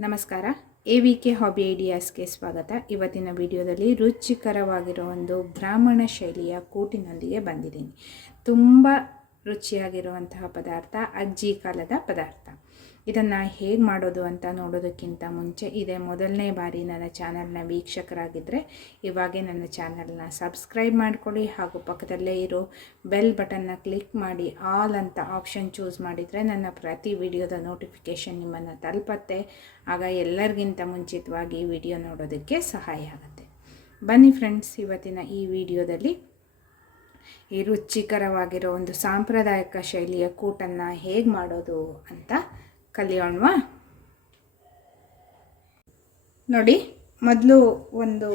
ನಮಸ್ಕಾರ. A V K hobby ಐಡಿಯಾಸ್ಗೆ ಸ್ವಾಗತ. ಇವತ್ತಿನ ವಿಡಿಯೋದಲ್ಲಿ ರುಚಿಕರವಾಗಿರೋ ಒಂದು ಬ್ರಾಹ್ಮಣ ಶೈಲಿಯ ಕೂಟಿನೊಂದಿಗೆ ಬಂದಿದ್ದೀನಿ. ತುಂಬ ರುಚಿಯಾಗಿರುವಂತಹ ಪದಾರ್ಥ, ಅಜ್ಜಿ ಕಾಲದ ಪದಾರ್ಥ. ಇದನ್ನು ಹೇಗೆ ಮಾಡೋದು ಅಂತ ನೋಡೋದಕ್ಕಿಂತ ಮುಂಚೆ ಇದೇ ಮೊದಲನೇ ಬಾರಿ ನನ್ನ ಚಾನಲ್ನ ವೀಕ್ಷಕರಾಗಿದ್ದರೆ ಇವಾಗೆ ನನ್ನ ಚಾನಲ್ನ ಸಬ್ಸ್ಕ್ರೈಬ್ ಮಾಡ್ಕೊಳ್ಳಿ ಹಾಗೂ ಪಕ್ಕದಲ್ಲೇ ಇರೋ ಬೆಲ್ ಬಟನ್ನ ಕ್ಲಿಕ್ ಮಾಡಿ ಆಲ್ ಅಂತ ಆಪ್ಷನ್ ಚೂಸ್ ಮಾಡಿದರೆ ನನ್ನ ಪ್ರತಿ ವಿಡಿಯೋದ ನೋಟಿಫಿಕೇಷನ್ ನಿಮ್ಮನ್ನು ತಲುಪತ್ತೆ. ಆಗ ಎಲ್ಲರಿಗಿಂತ ಮುಂಚಿತವಾಗಿ ವಿಡಿಯೋ ನೋಡೋದಕ್ಕೆ ಸಹಾಯ ಆಗುತ್ತೆ. ಬನ್ನಿ ಫ್ರೆಂಡ್ಸ್, ಇವತ್ತಿನ ಈ ವಿಡಿಯೋದಲ್ಲಿ ಈ ರುಚಿಕರವಾಗಿರೋ ಒಂದು ಸಾಂಪ್ರದಾಯಿಕ ಶೈಲಿಯ ಕೂಟನ್ನು ಹೇಗೆ ಮಾಡೋದು ಅಂತ ಕಲಿಯೋಣವಾ? ನೋಡಿ, ಮೊದಲು ಒಂದು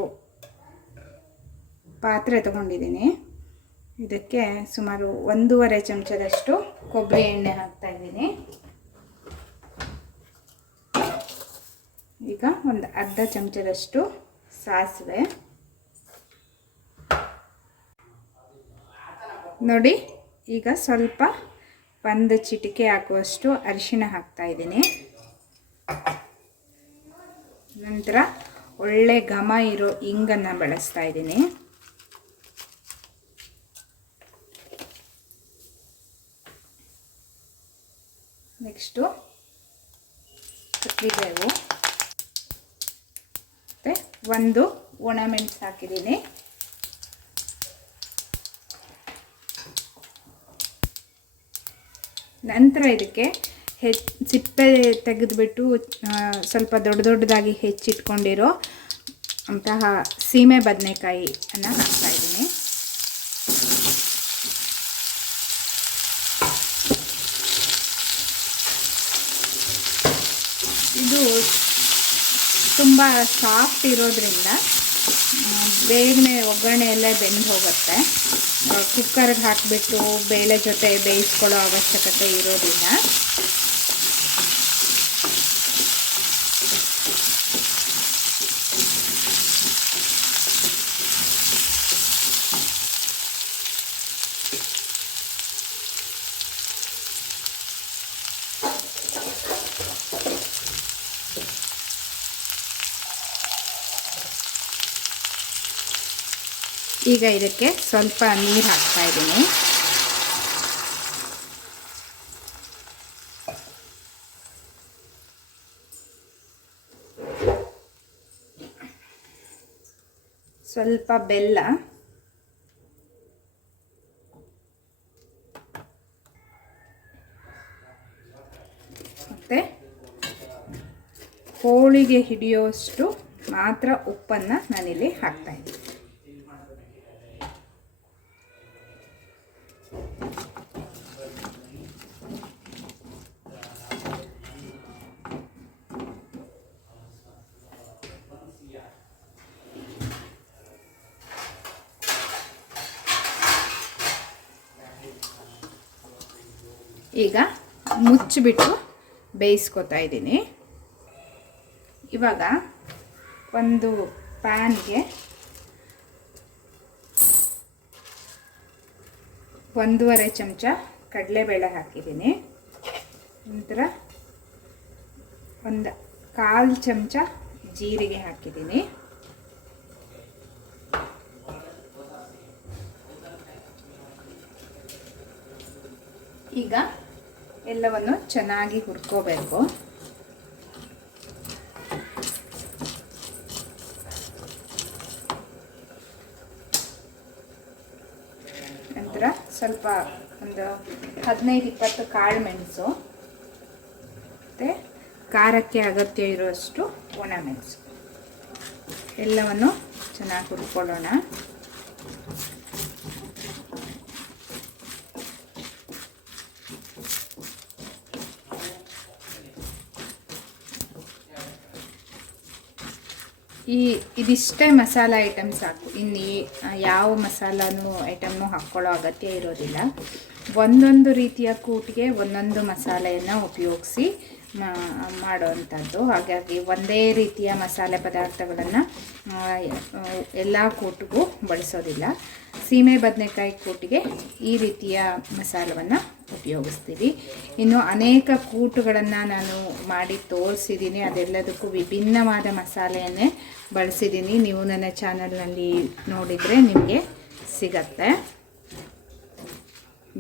ಪಾತ್ರೆ ತಗೊಂಡಿದ್ದೀನಿ. ಇದಕ್ಕೆ ಸುಮಾರು ಒಂದೂವರೆ ಚಮಚದಷ್ಟು ಕೊಬ್ಬರಿ ಎಣ್ಣೆ ಹಾಕ್ತಾ ಇದ್ದೀನಿ. ಈಗ ಒಂದು ಅರ್ಧ ಚಮಚದಷ್ಟು ಸಾಸಿವೆ. ನೋಡಿ, ಈಗ ಸ್ವಲ್ಪ ಒಂದು ಚಿಟಿಕೆ ಹಾಕುವಷ್ಟು ಅರಿಶಿಣ ಹಾಕ್ತಾ ಇದ್ದೀನಿ. ನಂತರ ಒಳ್ಳೆ ಘಮ ಇರೋ ಇಂಗನ್ನು ಬಳಸ್ತಾ ಇದ್ದೀನಿ. ನೆಕ್ಸ್ಟು ಕಟ್ಟಿಬೇವು ಮತ್ತು ಒಂದು ಒಣಮೆಣಸು ಹಾಕಿದ್ದೀನಿ. ನಂತರ ಇದಕ್ಕೆ ಹೆಚ್ಚು ಸಿಪ್ಪೆ ತೆಗೆದುಬಿಟ್ಟು ಸ್ವಲ್ಪ ದೊಡ್ಡ ದೊಡ್ಡದಾಗಿ ಹೆಚ್ಚಿಟ್ಕೊಂಡಿರೋ ಅಂತಹ ಸೀಮೆ ಬದನೆಕಾಯಿಯನ್ನು ಹಾಕ್ತಾಯಿದ್ದೀನಿ ಇದು ತುಂಬ ಸಾಫ್ಟ್ ಇರೋದ್ರಿಂದ ಬೇಗನೆ ಒಗ್ಗರಣೆ ಎಲ್ಲ ಬೆಂದು ಹೋಗುತ್ತೆ. ಕುಕ್ಕರ್ಗೆ ಹಾಕಿಬಿಟ್ಟು ಬೇಳೆ ಜೊತೆ ಬೇಯಿಸ್ಕೊಳ್ಳೋ ಅವಶ್ಯಕತೆ ಇರೋದಿಲ್ಲ. ಈಗ ಇದಕ್ಕೆ ಸ್ವಲ್ಪ ನೀರು ಹಾಕ್ತಾ ಇದ್ದೀನಿ. ಸ್ವಲ್ಪ ಬೆಲ್ಲ. ಮತ್ತು ಹೋಳಿಗೆ ಹಿಡಿಯೋಷ್ಟು ಮಾತ್ರ ಉಪ್ಪನ್ನು ನಾನಿಲ್ಲಿ ಹಾಕ್ತಾಯಿದ್ದೀನಿ ಈಗ ಮುಚ್ಚಿಬಿಟ್ಟು ಬೇಯಿಸ್ಕೊತಾ ಇದ್ದೀನಿ. ಇವಾಗ ಒಂದು ಪ್ಯಾನ್ಗೆ ಒಂದೂವರೆ ಚಮಚ ಕಡಲೆಬೇಳೆ ಹಾಕಿದ್ದೀನಿ. ನಂತರ ಒಂದು ಕಾಲು ಚಮಚ ಜೀರಿಗೆ ಹಾಕಿದ್ದೀನಿ. ಈಗ ಎಲ್ಲವನ್ನು ಚೆನ್ನಾಗಿ ಹುರ್ಕೋಬೇಕು. ನಂತರ ಸ್ವಲ್ಪ ಒಂದು ಹದಿನೈದು ಇಪ್ಪತ್ತು ಕಾಳು ಮೆಣಸು ಮತ್ತು ಖಾರಕ್ಕೆ ಅಗತ್ಯ ಇರುವಷ್ಟು ಒಣಮೆಣಸು ಎಲ್ಲವನ್ನು ಚೆನ್ನಾಗಿ ಹುರ್ಕೊಳ್ಳೋಣ. ಈ ಇದಿಷ್ಟೇ ಮಸಾಲ ಐಟಮ್ ಸಾಕು. ಇನ್ನು ಯಾವ ಮಸಾಲನೂ ಐಟಮ್ನು ಹಾಕ್ಕೊಳ್ಳೋ ಅಗತ್ಯ ಇರೋದಿಲ್ಲ. ಒಂದೊಂದು ರೀತಿಯ ಕೂಟಿಗೆ ಒಂದೊಂದು ಮಸಾಲೆಯನ್ನು ಉಪಯೋಗಿಸಿ ಮಾಡುವಂಥದ್ದು ಹಾಗಾಗಿ ಒಂದೇ ರೀತಿಯ ಮಸಾಲೆ ಪದಾರ್ಥಗಳನ್ನು ಎಲ್ಲ ಕೂಟಿಗೂ ಬಳಸೋದಿಲ್ಲ. ಸೀಮೆ ಬದನೆಕಾಯಿ ಕೂಟಿಗೆ ಈ ರೀತಿಯ ಮಸಾಲವನ್ನು ಉಪಯೋಗಿಸ್ತೀವಿ. ಇನ್ನು ಅನೇಕ ಕೂಟುಗಳನ್ನು ನಾನು ಮಾಡಿ ತೋರಿಸಿದ್ದೀನಿ ಅದೆಲ್ಲದಕ್ಕೂ ವಿಭಿನ್ನವಾದ ಮಸಾಲೆಯನ್ನೇ ಬಳಸಿದ್ದೀನಿ ನೀವು ನನ್ನ ಚಾನಲ್ನಲ್ಲಿ ನೋಡಿದರೆ ನಿಮಗೆ ಸಿಗತ್ತೆ.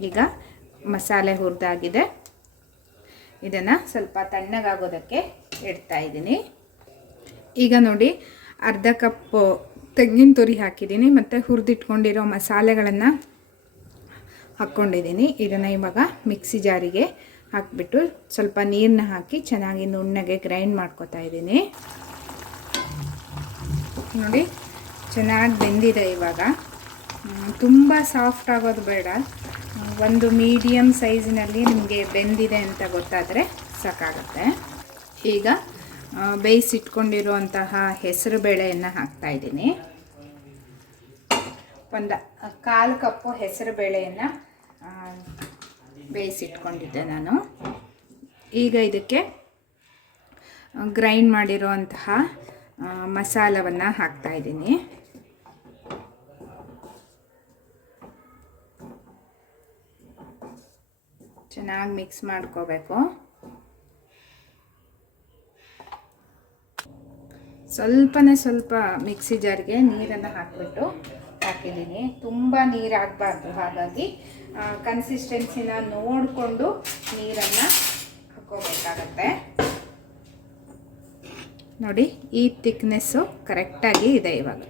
ಈಗ ಮಸಾಲೆ ಹುರಿದಾಗಿದೆ. ಇದನ್ನು ಸ್ವಲ್ಪ ತಣ್ಣಗಾಗೋದಕ್ಕೆ ಇಡ್ತಾ ಇದ್ದೀನಿ. ಈಗ ನೋಡಿ ಅರ್ಧ ಕಪ್ಪು ತೆಂಗಿನ ತುರಿ ಹಾಕಿದ್ದೀನಿ. ಮತ್ತು ಹುರಿದಿಟ್ಕೊಂಡಿರೋ ಮಸಾಲೆಗಳನ್ನು ಹಾಕ್ಕೊಂಡಿದ್ದೀನಿ. ಇದನ್ನು ಇವಾಗ ಮಿಕ್ಸಿ ಜಾರಿಗೆ ಹಾಕಿಬಿಟ್ಟು ಸ್ವಲ್ಪ ನೀರನ್ನ ಹಾಕಿ ಚೆನ್ನಾಗಿ ನುಣ್ಣಗೆ ಗ್ರೈಂಡ್ ಮಾಡ್ಕೋತಾ ಇದ್ದೀನಿ. ನೋಡಿ, ಚೆನ್ನಾಗಿ ಬೆಂದಿದೆ ಇವಾಗ. ತುಂಬ ಸಾಫ್ಟ್ ಆಗೋದು ಬೇಡ. ಒಂದು ಮೀಡಿಯಮ್ ಸೈಜಿನಲ್ಲಿ ನಿಮಗೆ ಬೆಂದಿದೆ ಅಂತ ಗೊತ್ತಾದರೆ ಸಾಕಾಗುತ್ತೆ. ಈಗ ಬೇಯಿಸಿಟ್ಕೊಂಡಿರುವಂತಹ ಹೆಸರು ಬೇಳೆಯನ್ನು ಹಾಕ್ತಾಯಿದ್ದೀನಿ ಒಂದು ಕಾಲು ಕಪ್ಪು ಹೆಸರು ಬೇಳೆಯನ್ನು ಬೇಯಿಸಿಟ್ಕೊಂಡಿದ್ದೆ ನಾನು. ಈಗ ಇದಕ್ಕೆ ಗ್ರೈಂಡ್ ಮಾಡಿರುವಂತಹ ಮಸಾಲವನ್ನು ಹಾಕ್ತಾಯಿದ್ದೀನಿ ಚೆನ್ನಾಗಿ ಮಿಕ್ಸ್ ಮಾಡ್ಕೋಬೇಕು. ಸ್ವಲ್ಪನೇ ಸ್ವಲ್ಪ ಮಿಕ್ಸಿ ಜಾರ್ಗೆ ನೀರನ್ನು ಹಾಕಿಬಿಟ್ಟು ಹಾಕಿದ್ದೀನಿ. ತುಂಬ ನೀರು ಆಗಬಾರ್ದು ಹಾಗಾಗಿ ಕನ್ಸಿಸ್ಟೆನ್ಸಿನ ನೋಡಿಕೊಂಡು ನೀರನ್ನು ಹಾಕೋಬೇಕಾಗತ್ತೆ. ನೋಡಿ, ಈ ತಿಕ್ನೆಸ್ಸು ಕರೆಕ್ಟಾಗಿ ಇದೆ ಇವಾಗ.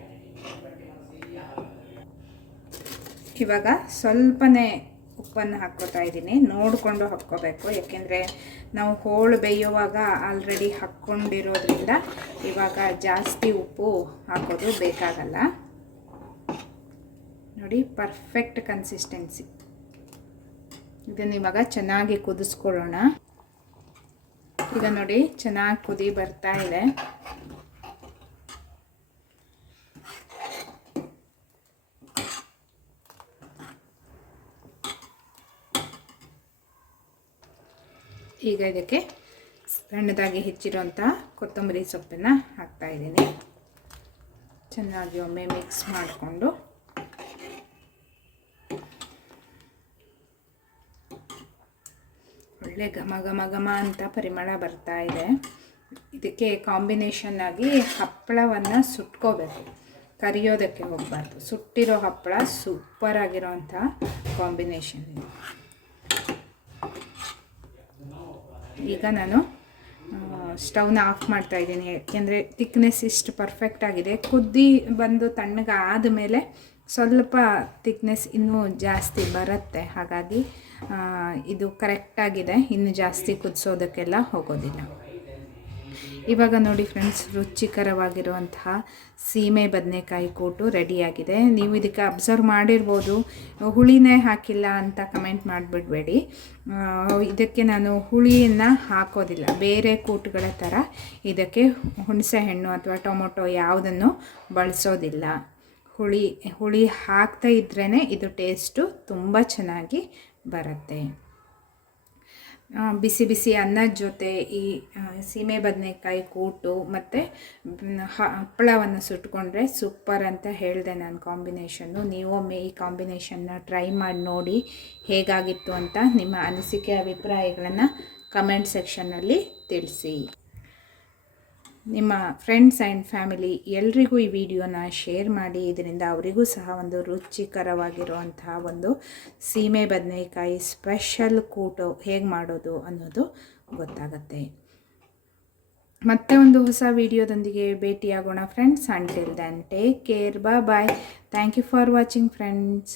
ಇವಾಗ ಸ್ವಲ್ಪನೇ ಉಪ್ಪನ್ನು ಹಾಕ್ಕೋತಾ ಇದ್ದೀನಿ. ನೋಡಿಕೊಂಡು ಹಾಕ್ಕೋಬೇಕು. ಯಾಕೆಂದರೆ ನಾವು ಹೋಳು ಬೇಯುವಾಗ ಆಲ್ರೆಡಿ ಹಾಕ್ಕೊಂಡಿರೋದ್ರಿಂದ ಇವಾಗ ಜಾಸ್ತಿ ಉಪ್ಪು ಹಾಕೋದು ಬೇಕಾಗಲ್ಲ. ನೋಡಿ ಪರ್ಫೆಕ್ಟ್ ಕನ್ಸಿಸ್ಟೆನ್ಸಿ ಇದನ್ನು ಇವಾಗ ಚೆನ್ನಾಗಿ ಕುದಿಸ್ಕೊಳ್ಳೋಣ. ಈಗ ನೋಡಿ, ಚೆನ್ನಾಗಿ ಕುದಿ ಬರ್ತಾ ಇದೆ. ಈಗ ಇದಕ್ಕೆ ಸಣ್ಣದಾಗಿ ಹೆಚ್ಚಿರೋಂಥ ಕೊತ್ತಂಬರಿ ಸೊಪ್ಪನ್ನು ಹಾಕ್ತಾಯಿದ್ದೀನಿ ಚೆನ್ನಾಗಿ ಒಮ್ಮೆ ಮಿಕ್ಸ್ ಮಾಡಿಕೊಂಡು. ಒಳ್ಳೆ ಘಮ ಘಮ ಘಮ ಅಂತ ಪರಿಮಳ ಬರ್ತಾ ಇದೆ. ಇದಕ್ಕೆ ಕಾಂಬಿನೇಷನ್ ಆಗಿ ಹಪ್ಪಳವನ್ನು ಸುಟ್ಕೋಬೇಕು. ಕರಿಯೋದಕ್ಕೆ ಹೋಗಬಾರ್ದು. ಸುಟ್ಟಿರೋ ಹಪ್ಪಳ ಸೂಪರ್ ಆಗಿರೋಂಥ ಕಾಂಬಿನೇಷನ್ ಇದು. ಈಗ ನಾನು ಸ್ಟವ್ನ ಆಫ್ ಮಾಡ್ತಾ ಇದ್ದೀನಿ. ಯಾಕೆಂದರೆ ತಿಕ್ನೆಸ್ ಇಷ್ಟು ಪರ್ಫೆಕ್ಟ್ ಆಗಿದೆ. ಕುದ್ದಿ ಬಂದು ತಣ್ಣಗಾದ ಆದಮೇಲೆ ಸ್ವಲ್ಪ ತಿಕ್ನೆಸ್ ಇನ್ನೂ ಜಾಸ್ತಿ ಬರುತ್ತೆ. ಹಾಗಾಗಿ ಇದು ಕರೆಕ್ಟಾಗಿದೆ ಇನ್ನು ಜಾಸ್ತಿ ಕುದಿಸೋದಕ್ಕೆಲ್ಲ ಹೋಗೋದಿಲ್ಲ. ಇವಾಗ ನೋಡಿ ಫ್ರೆಂಡ್ಸ್ ರುಚಿಕರವಾಗಿರುವಂತಹ ಸೀಮೆ ಬದನೆಕಾಯಿ ಕೂಟು ರೆಡಿಯಾಗಿದೆ. ನೀವು ಇದಕ್ಕೆ ಅಬ್ಸರ್ವ್ ಮಾಡಿರ್ಬೋದು. ಹುಳಿನೇ ಹಾಕಿಲ್ಲ ಅಂತ ಕಮೆಂಟ್ ಮಾಡಿಬಿಡ್ಬೇಡಿ. ಇದಕ್ಕೆ ನಾನು ಹುಳಿಯನ್ನು ಹಾಕೋದಿಲ್ಲ. ಬೇರೆ ಕೂಟುಗಳ ಥರ ಇದಕ್ಕೆ ಹುಣಸೆ ಹಣ್ಣು ಅಥವಾ ಟೊಮೊಟೊ ಯಾವುದನ್ನು ಬಳಸೋದಿಲ್ಲ. ಹುಳಿ ಹುಳಿ ಹಾಕ್ತಾ ಇದ್ರೇ ಇದು ಟೇಸ್ಟು ತುಂಬ ಚೆನ್ನಾಗಿ ಬರುತ್ತೆ. ಬಿಸಿ ಬಿಸಿ ಅನ್ನದ ಜೊತೆ ಈ ಸೀಮೆ ಬದನೆಕಾಯಿ ಕೂಟು ಮತ್ತು ಹಪ್ಪಳವನ್ನು ಸುಟ್ಕೊಂಡ್ರೆ ಸೂಪರ್ ಅಂತ ಹೇಳಿದೆ ನಾನು ಕಾಂಬಿನೇಷನ್ನು. ನೀವೊಮ್ಮೆ ಈ ಕಾಂಬಿನೇಷನ್ನ ಟ್ರೈ ಮಾಡಿ ನೋಡಿ ಹೇಗಾಗಿತ್ತು ಅಂತ ನಿಮ್ಮ ಅನಿಸಿಕೆ ಅಭಿಪ್ರಾಯಗಳನ್ನು ಕಮೆಂಟ್ ಸೆಕ್ಷನ್ನಲ್ಲಿ ತಿಳಿಸಿ. ನಿಮ್ಮ ಫ್ರೆಂಡ್ಸ್ ಆ್ಯಂಡ್ ಫ್ಯಾಮಿಲಿ ಎಲ್ರಿಗೂ ಈ ವಿಡಿಯೋನ ಶೇರ್ ಮಾಡಿ. ಇದರಿಂದ ಅವರಿಗೂ ಸಹ ಒಂದು ರುಚಿಕರವಾಗಿರುವಂತಹ ಒಂದು ಸೀಮೆ ಬದನೆಕಾಯಿ ಸ್ಪೆಷಲ್ ಕೂಟು ಹೇಗೆ ಮಾಡೋದು ಅನ್ನೋದು ಗೊತ್ತಾಗತ್ತೆ. ಮತ್ತೆ ಒಂದು ಹೊಸ ವಿಡಿಯೋದೊಂದಿಗೆ ಭೇಟಿಯಾಗೋಣ friends until then take care bye bye thank you for watching friends